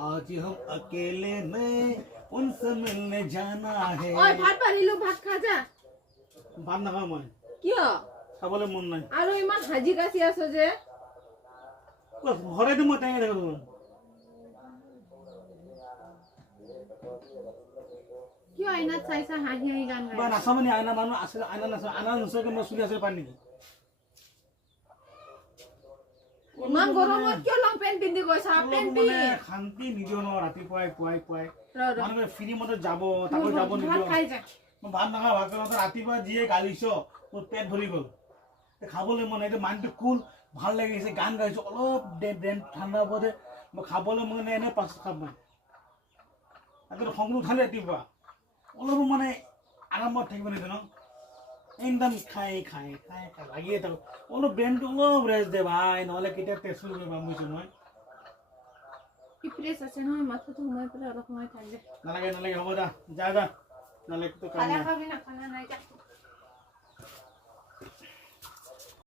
आज हम अकेले में उनसे मिलने जाना है ওই ভাত বাঢ়িলো ভাত খা যা ভাত নাখাওঁ মই কিয় খাবলৈ মন নাই আৰু ইমান হাজি কাচি আছো যে ঘৰতে মই টেঙা থাকোঁ কিয় আইনাত চাইছা হাঁহি হাঁহি গান বা গাই নাচা মানে আইনা মানুহ আছে আইনা নাচা আইনা নোচোৱাকৈ মই চুলি আছে পাৰি নেকি ইমান গৰমত কিয় লং পেন্ট পিন্ধি গৈছা হাফ পেন্ট মানে পিন্ধি শান্তি নিদিওঁ ন ৰাতিপুৱাই পুৱাই ৰ মানুহে ফ্ৰী মতে যাব তাকো যাব ভাত নিদিওঁ খাই যা মই ভাত নাখাওঁ ভাত খাওঁ ৰাতিপুৱা যিয়ে গালিছ মোৰ পেট ভৰি গ'ল খাবলৈ মন নাই এতিয়া মাইণ্ডটো কুল ভাল লাগিছে গান গাইছোঁ অলপ ব্ৰেইন ঠাণ্ডা হ'ব দে মই খাবলৈ মন নাই এনেই পাছত খাম মই আকৌ খং উঠালে ৰাতিপুৱা অলপ মানে আৰামত থাকিব নিদিওঁ ন একদম খাই লাগিয়ে থাকোঁ অলপ ব্ৰেইনটো অলপ ৰেষ্ট দে ভাই নহ'লে কেতিয়া টেষ্ট কৰিব বুজিছোঁ মই কি ফ্ৰেছ আছে নহয় মাথাটো সোমাই পেলাই অলপ সময় থাক দে নালাগে হ'ব দা যা নহ'লে তো কাম খানা নাই খাবি না খানা নাই যা